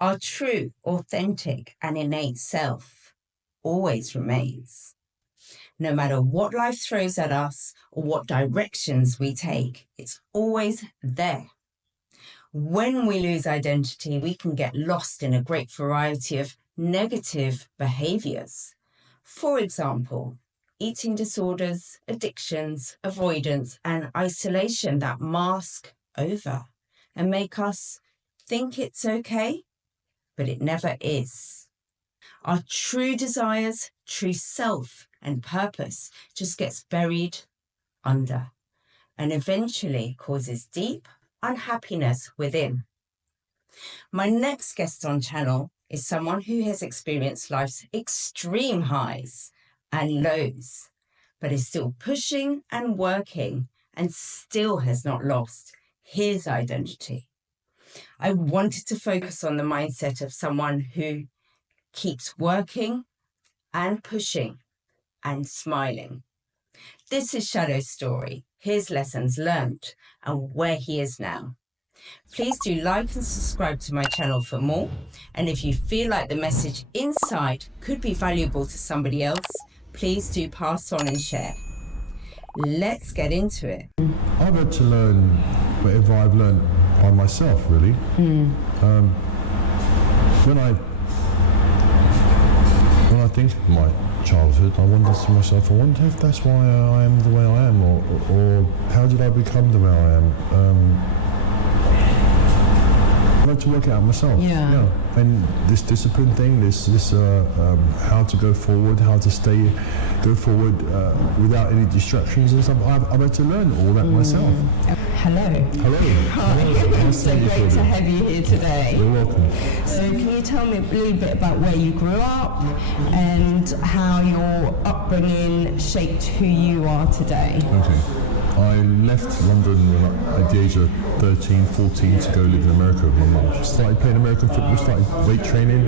Our true, authentic, and innate self always remains. No matter what life throws at us or what directions we take, it's always there. When we lose identity, we can get lost in a great variety of negative behaviors. For example, eating disorders, addictions, avoidance, and isolation that mask over and make us think it's okay, but it never is. Our true desires, true self, and purpose just gets buried under and eventually causes deep unhappiness within. My next guest on channel is someone who has experienced life's extreme highs and lows, but is still pushing and working and still has not lost his identity. I wanted to focus on the mindset of someone who keeps working and pushing and smiling. This is Shadow's story, his lessons learned, and where he is now. Please do like and subscribe to my channel for more. And if you feel like the message inside could be valuable to somebody else, please do pass on and share. Let's get into it. I've had to learn whatever I've learned by myself, really. When I think of my childhood, I wonder to myself, I wonder if that's why I am the way I am, or how did I become the way I am? I had to work it out myself. Yeah. And this discipline thing, this how to go forward, how to go forward without any distractions and stuff. I've had to learn all that myself. Hello. Hello. Hi. It's so great to have you here today. You're welcome. So can you tell me a little bit about where you grew up and how your upbringing shaped who you are today? Okay. I left London at the age of 13, 14 to go live in America with my mum. Started playing American football, started weight training,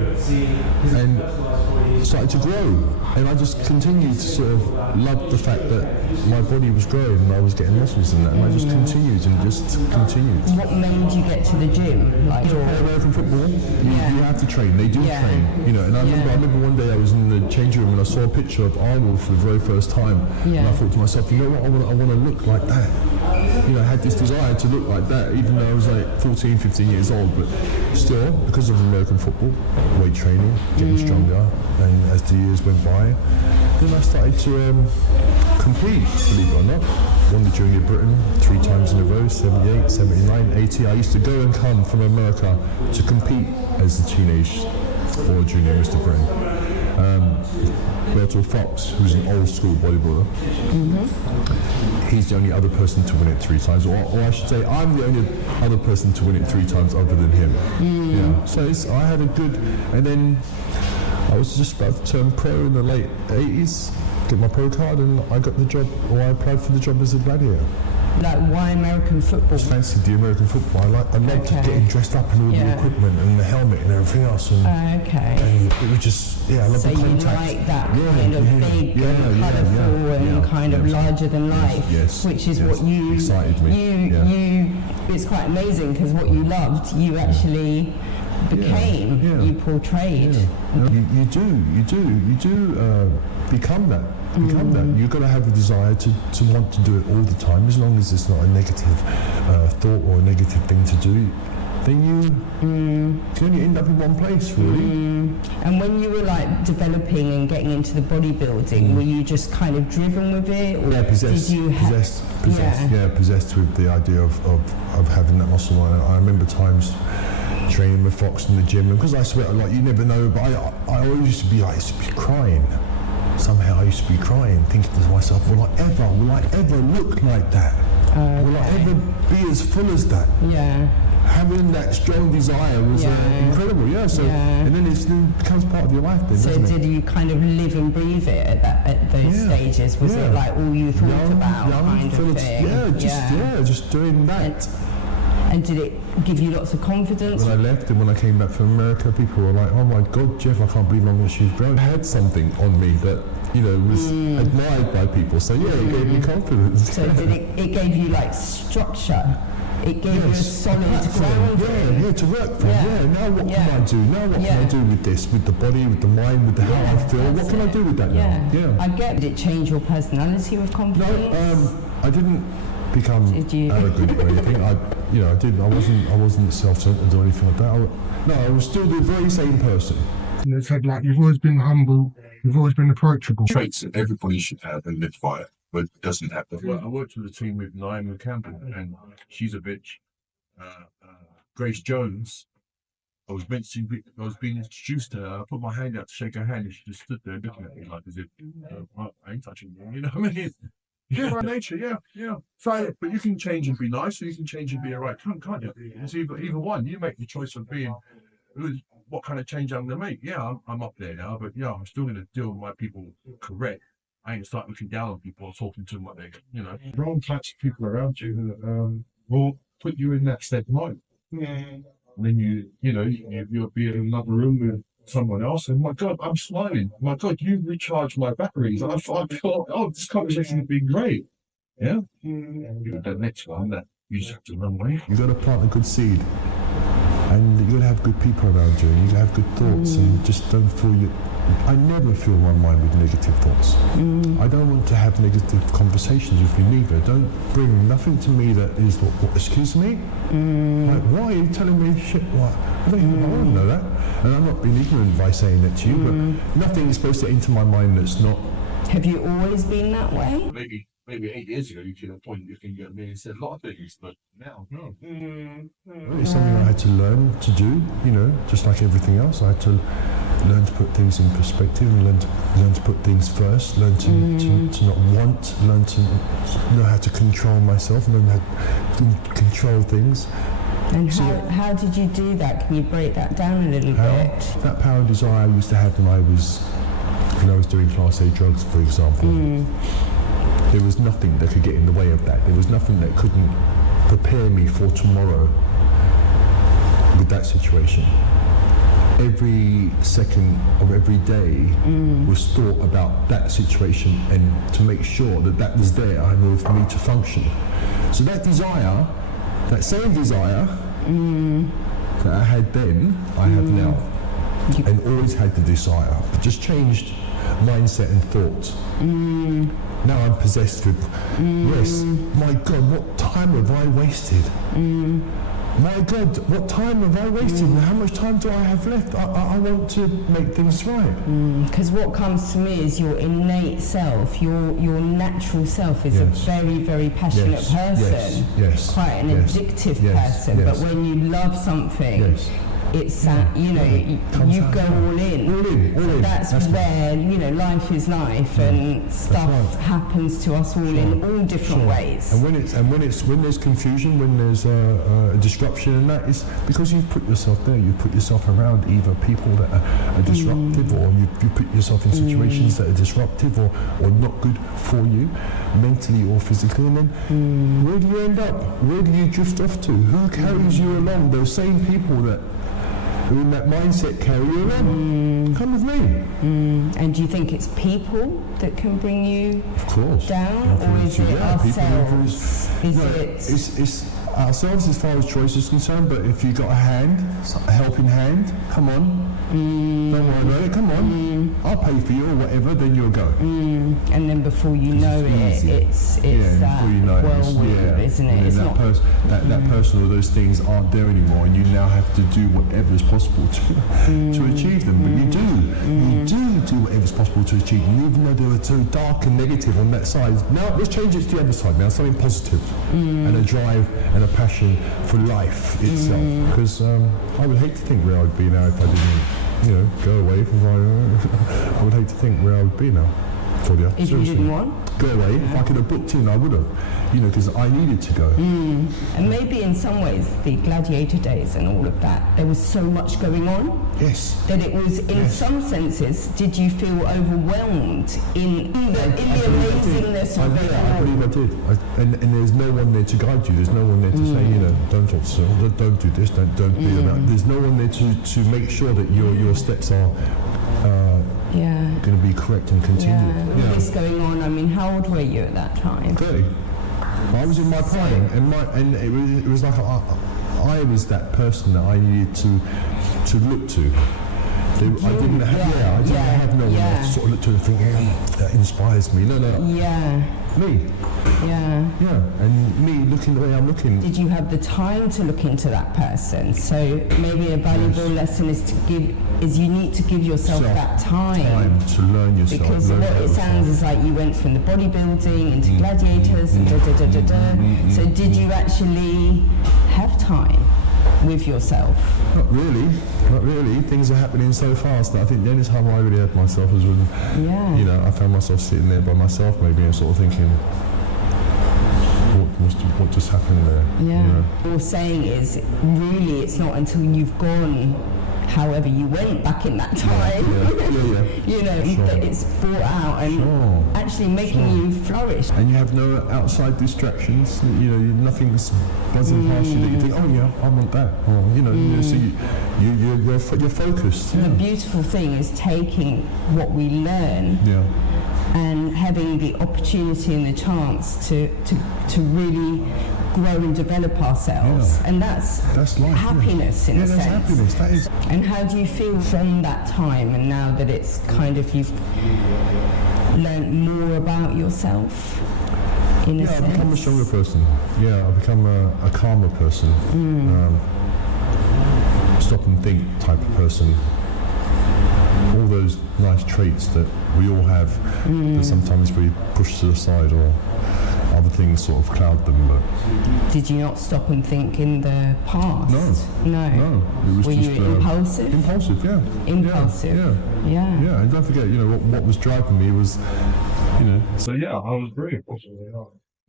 and started to grow. And I just continued to sort of love the fact that my body was growing and I was getting muscles in that. And I just continued. What made you get to the gym? Like American football, you have to train. They do train, And I remember one day I was in the change room and I saw a picture of Arnold for the very first time. And I thought to myself, you know what, I want to look like that. I had this desire to look like that, even though I was like 14, 15 years old, but still, because of American football, weight training, getting stronger, and as the years went by, then I started to compete, believe it or not. Won the Junior Britain 3 times in a row, 78, 79, 80. I used to go and come from America to compete as the teenage or junior Mr. Britain. Bertel Fox, who's an old school bodybuilder, he's the only other person to win it 3 times, or I should say I'm the only other person to win it 3 times other than him. Yeah. So I had a good, and then I was just about to turn pro in the late 80s, get my pro card, and I got the job, or I applied for the job as a Gladiator. Like, why American football? I just fancied the American football. I loved getting dressed up in all the equipment and the helmet and everything else. And, and it was just, I love the contact. So you like that kind of big and colourful and kind of larger than life, which is what you excited me. It's quite amazing because what you loved, you actually became, you portrayed. You do become that. You've got to have the desire to want to do it all the time, as long as it's not a negative thought or a negative thing to do. Then you only end up in one place, really. And when you were like developing and getting into the bodybuilding, were you just kind of driven with it? Or possessed with the idea of having that muscle. I remember times training with Fox in the gym, and because I sweat a lot, you never know, but I always used to be crying. Somehow I used to be crying, thinking to myself, will I ever look like that? Will I ever be as full as that? Having that strong desire was incredible, and then it becomes part of your life then, so doesn't it? Did you kind of live and breathe it at those stages? Was it like all you thought about kind of thing? Just doing that. And did it give you lots of confidence? When I left and when I came back from America, people were like, oh my God, Jeff, I can't believe how much you've grown. I had something on me that, was admired by people. So it gave me confidence. So it gave you like structure? It gave you a solid ground. Yeah, to work from. Yeah. Now what can I do? Now what can I do with this? With the body, with the mind, with the how I feel? What can I do with that now? Yeah. I get. Did it change your personality with confidence? No, I didn't become arrogant or anything. I didn't. I wasn't self-centered or anything like that. I was still the very same person. It's had like, you've always been humble, you've always been approachable. Traits that everybody should have and live by it, but it doesn't happen. Well, I worked with a team with Naima Campbell, and she's a bitch. Grace Jones, I was being introduced to her. I put my hand out to shake her hand, and she just stood there looking at me like as if, well, I ain't touching you, you know what I mean? Yeah, by nature, yeah. So, but you can change and be nice, or you can change and be alright, can't you? It's either one. You make the choice of being what kind of change I'm going to make. Yeah, I'm up there now, but I'm still going to deal with my people correct. I ain't start looking down on people or talking to them what they, Wrong types of people around you who will put you in that state of mind. And then you'll be in another room with someone else, and my God, I'm smiling. My God, you recharged my batteries. I thought, this conversation has been great. Yeah? The next one that you just have to run away. You got to plant a good seed. And you gotta have good people around you, and you gotta have good thoughts, and just don't fill you. I never fill my mind with negative thoughts. I don't want to have negative conversations with you neither. Don't bring nothing to me that is excuse me? Like, why are you telling me shit? What? I don't know that. And I'm not being ignorant by saying that to you, but nothing is supposed to enter my mind that's not. Have you always been that way? Maybe 8 years ago, you could have pointed your finger at me and said a lot of things, but now, no. It's something I had to learn to do, just like everything else. I had to learn to put things in perspective, and learn to put things first, learn to not want, learn to know how to control myself, learn how to control things. And how did you do that? Can you break that down a little bit? That power and desire I used to have when I was doing Class A drugs, for example. There was nothing that could get in the way of that. There was nothing that couldn't prepare me for tomorrow with that situation. Every second of every day was thought about that situation, and to make sure that was there in order for me to function. So that desire, that same desire that I had then, I have now. And always had the desire, but just changed mindset and thought. Now I'm possessed with, yes, my God, what time have I wasted? My God, what time have I wasted? And how much time do I have left? I want to make things right. Because what comes to me is your innate self, your natural self is a very, very passionate person. Quite an addictive person. But when you love something, it's that, you go all in. So that's where, life is life, and stuff happens to us all in all different ways. And when there's confusion, when there's a disruption, and that is because you've put yourself there. You put yourself around either people that are disruptive, or you put yourself in situations that are disruptive or not good for you, mentally or physically. And then where do you end up? Where do you drift off to? Who carries you along? Those same people that who in that mindset carry you along. Come with me. And do you think it's people that can bring you down, or is it ourselves? It's ourselves as far as choice is concerned, but if you've got a helping hand, come on. Don't worry about it, come on. I'll pay for you or whatever, then you'll go. And then before you know it's that whirlwind, isn't it? It's that person or those things aren't there anymore, and you now have to do whatever is possible to achieve them. But you do whatever's possible to achieve them, even though they were so dark and negative on that side. Now let's change it to the other side now, something positive, and a drive and a passion for life itself. Because I would hate to think where I would be now if I didn't, go away from I would hate to think where I would be now. Claudia, if you didn't want? Go away. If I could have booked in, I would have. Because I needed to go. And maybe in some ways, the Gladiator days and all of that, there was so much going on. Yes. That it was, in some senses, did you feel overwhelmed in the amazingness of it? I believe I did. And there's no one there to guide you. There's no one there to say, don't talk to someone, don't do this, don't be that. There's no one there to make sure that your steps are going to be correct and continue. All this going on. I mean, how old were you at that time? 30. I was in my prime, and it was like I was that person that I needed to look to. I didn't have no one I sort of looked to and think, that inspires me. No. Me. Yeah. And me looking the way I'm looking. Did you have the time to look into that person? So maybe a valuable lesson is you need to give yourself that time to learn yourself. Because what it sounds is like you went from the bodybuilding into gladiators and So did you actually have time with yourself? Not really. Things are happening so fast that I think the only time I really had myself was when, I found myself sitting there by myself maybe and sort of thinking, what just happened there? Yeah. What you're saying is, really, it's not until you've gone however you went back in that time, that it's brought out and actually making you flourish. And you have no outside distractions, nothing's buzzing past you that you think, oh yeah, I want that. Or, so you're focused. The beautiful thing is taking what we learn and having the opportunity and the chance to really grow and develop ourselves, and that's life, happiness in a sense. Happiness. That is. And how do you feel from that time, and now that it's kind of you've learned more about yourself? In a sense? I've become a stronger person. I've become a calmer person. Stop and think type of person. All those nice traits that we all have that sometimes we push to the side or other things sort of cloud them. But did you not stop and think in the past? No. It was Were just, you impulsive? Impulsive, yeah. Impulsive. Yeah. And don't forget, what was driving me was, So I was very impulsive. I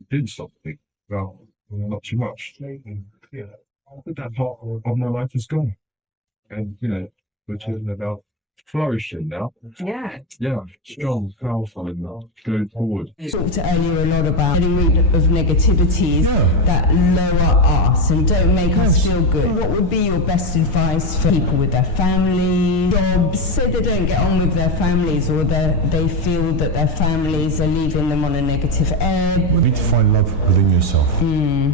didn't stop to think about not too much. And, I think that part of my life is gone. And we're talking about flourishing now. Strong, powerful, and going forward. You talked earlier a lot about getting rid of negativities that lower us and don't make us feel good. What would be your best advice for people with their family, jobs, say they don't get on with their families or they feel that their families are leaving them on a negative ebb? You need to find love within yourself. You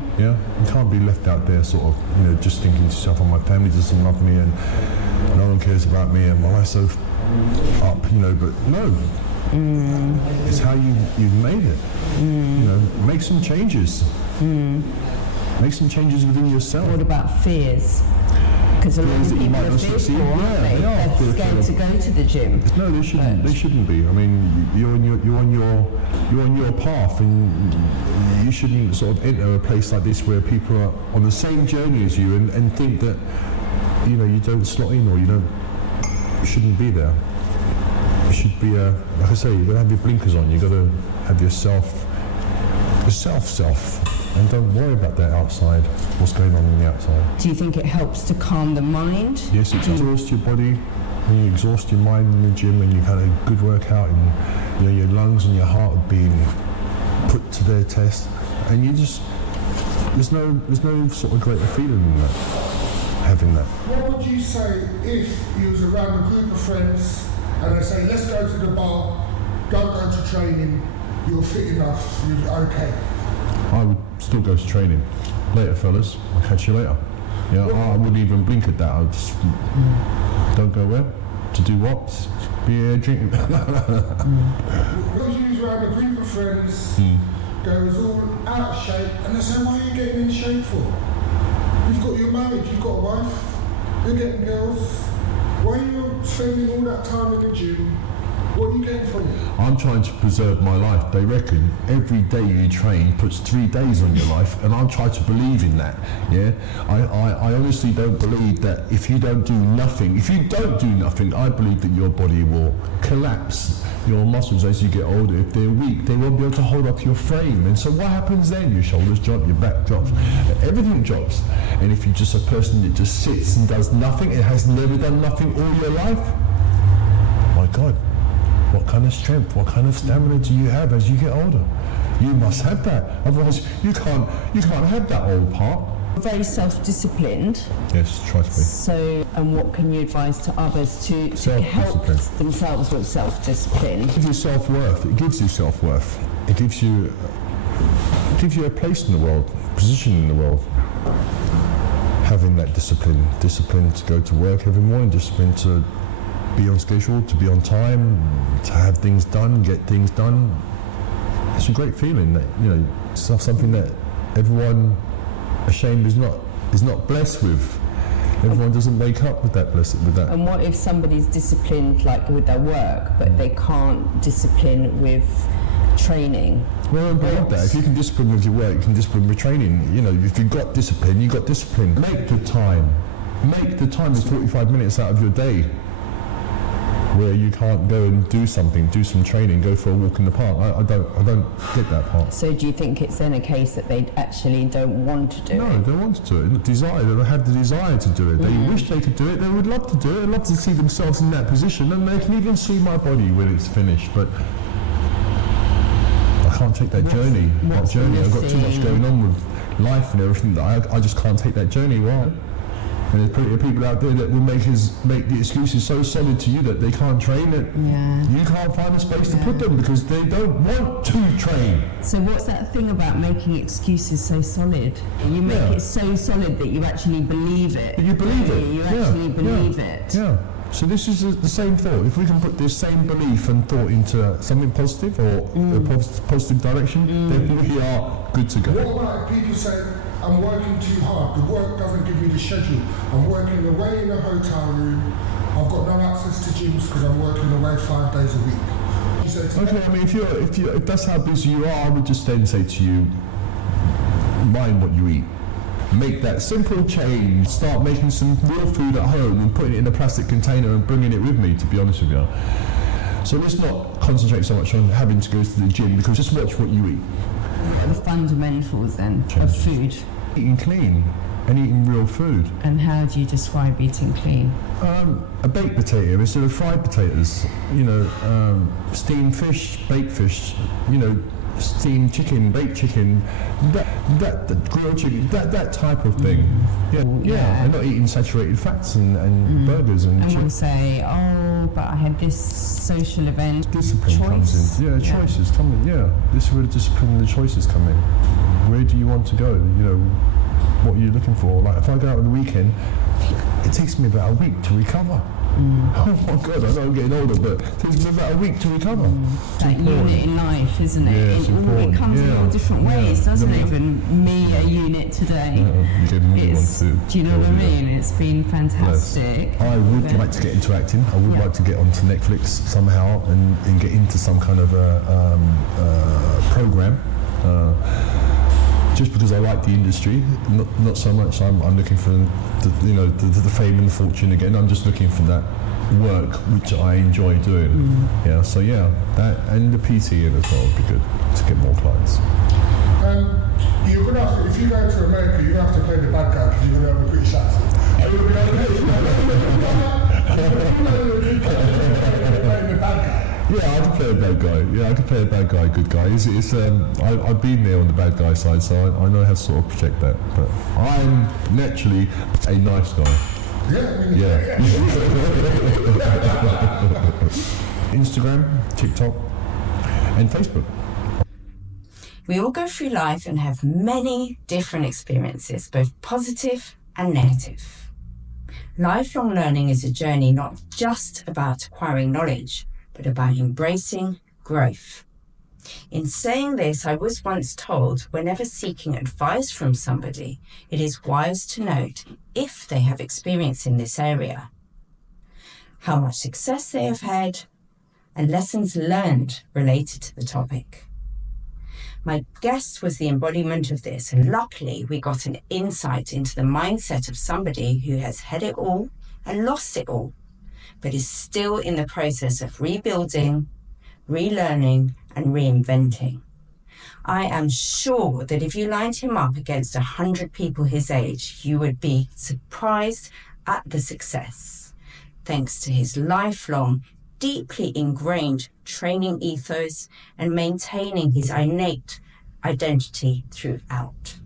can't be left out there sort of, just thinking to yourself, oh, my family doesn't love me and no one cares about me and my life's so up, but no. It's how you've made it. Make some changes. Make some changes within yourself. What about fears? Because a lot of people are fearful, aren't they? They're scared to go to the gym. No, they shouldn't. They shouldn't be. I mean, you're on your path, and you shouldn't sort of enter a place like this where people are on the same journey as you and think that you don't slot in or you shouldn't be there. You should be like I say, you've got to have your blinkers on. You've got to have yourself, and don't worry about that outside, what's going on in the outside. Do you think it helps to calm the mind? Yes, it exhausts your body. When you exhaust your mind in the gym and you've had a good workout and your lungs and your heart are being put to their test, and you just, there's no sort of greater feeling than that, having that. What would you say if you was around a group of friends and they say, let's go to the bar, don't go to training, you're fit enough, you're okay? I would still go to training. Later, fellas. I'll catch you later. I wouldn't even blink at that. I'd just don't go where? To do what? Beer, drinking. Because you was around a group of friends, goes all out of shape, and they say, why are you getting in shape for? You've got your marriage, you've got a wife, you're getting girls. Why are you spending all that time in the gym? What are you getting from it? I'm trying to preserve my life. They reckon every day you train puts 3 days on your life, and I'm trying to believe in that. I honestly don't believe that if you don't do nothing, I believe that your body will collapse. Your muscles as you get older, if they're weak, they won't be able to hold up your frame. And so what happens then? Your shoulders drop, your back drops, everything drops. And if you're just a person that just sits and does nothing, and has never done nothing all your life, my God. What kind of strength, what kind of stamina do you have as you get older? You must have that. Otherwise, you can't have that old part. Very self-disciplined. Yes, trust me. So, and what can you advise to others to help themselves with self-discipline? It gives you self-worth. It gives you self-worth. It gives you a place in the world, a position in the world. having that discipline to go to work every morning, discipline to be on schedule, to be on time, to have things done, get things done. It's a great feeling that, you know, it's something that everyone ashamed is not blessed with. Everyone doesn't wake up with that blessed with that. And what if somebody's disciplined like with their work, but they can't discipline with training? Well, about that. If you can discipline with your work, you can discipline with training. You know, if you've got discipline, you've got discipline. Make the time in 45 minutes out of your day where you can't go and do something, do some training, go for a walk in the park. I don't get that part. So do you think it's then a case that they actually don't want to do it? No, they want to do it. They have the desire to do it. They wish they could do it. They would love to do it. They'd love to see themselves in that position, and they can even see my body when it's finished. But I can't take that journey. I've got too much going on with life and everything that I just can't take that journey. Why? And there's plenty of people out there that will make the excuses so solid to you that they can't train, that you can't find a space to put them because they don't want to train. So what's that thing about making excuses so solid? You make it so solid that you actually believe it. You believe it. You actually believe it. Yeah. So this is the same thought. If we can put this same belief and thought into something positive or a positive direction, then we are good to go. What about if people say, I'm working too hard, the work doesn't give me the schedule, I'm working away in a hotel room, I've got no access to gyms because I'm working away 5 days a week. Okay, I mean, if that's how busy you are, I would just then say to you, mind what you eat. Make that simple change. Start making some real food at home and putting it in a plastic container and bringing it with me, to be honest with you. So let's not concentrate so much on having to go to the gym, because just watch what you eat. The fundamentals then of food. Eating clean and eating real food. And how do you describe eating clean? A baked potato instead of fried potatoes. You know, steamed fish, baked fish. You know, steamed chicken, baked chicken, that grilled chicken, that type of thing. And not eating saturated fats and burgers and chips. We'll say, oh, but I had this social event. Discipline comes in. Choices come in. This is where the discipline and the choices come in. Where do you want to go? You know, what are you looking for? Like if I go out on the weekend, it takes me about a week to recover. Oh my God, I know I'm getting older, but it takes me about a week to recover. That unit in life, isn't it? It comes in all different ways, doesn't it? Even me, a unit today. Do you know what I mean? It's been fantastic. Yes. I would like to get into acting. I would like to get onto Netflix somehow and get into some kind of a program. Just because I like the industry, not so much. I'm looking for the fame and the fortune again. I'm just looking for that work which I enjoy doing. That and the PT in as well would be good to get more clients. You're gonna have to, if you go to America, you're gonna have to play the bad guy because you're gonna have a British accent. Yeah, I can play a bad guy. Yeah, I can play a bad guy, good guy. I've been there on the bad guy side, so I know how to sort of project that. But I'm naturally a nice guy. Yeah. Instagram, TikTok, and Facebook. We all go through life and have many different experiences, both positive and negative. Lifelong learning is a journey not just about acquiring knowledge, but about embracing growth. In saying this, I was once told, whenever seeking advice from somebody, it is wise to note if they have experience in this area, how much success they have had, and lessons learned related to the topic. My guest was the embodiment of this, and luckily we got an insight into the mindset of somebody who has had it all and lost it all, but is still in the process of rebuilding, relearning, and reinventing. I am sure that if you lined him up against 100 people his age, you would be surprised at the success, thanks to his lifelong, deeply ingrained training ethos and maintaining his innate identity throughout.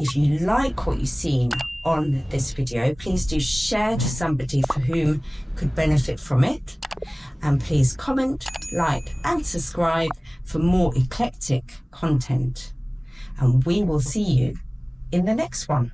If you like what you've seen on this video, please do share to somebody for whom could benefit from it. And please comment, like, and subscribe for more eclectic content. And we will see you in the next one.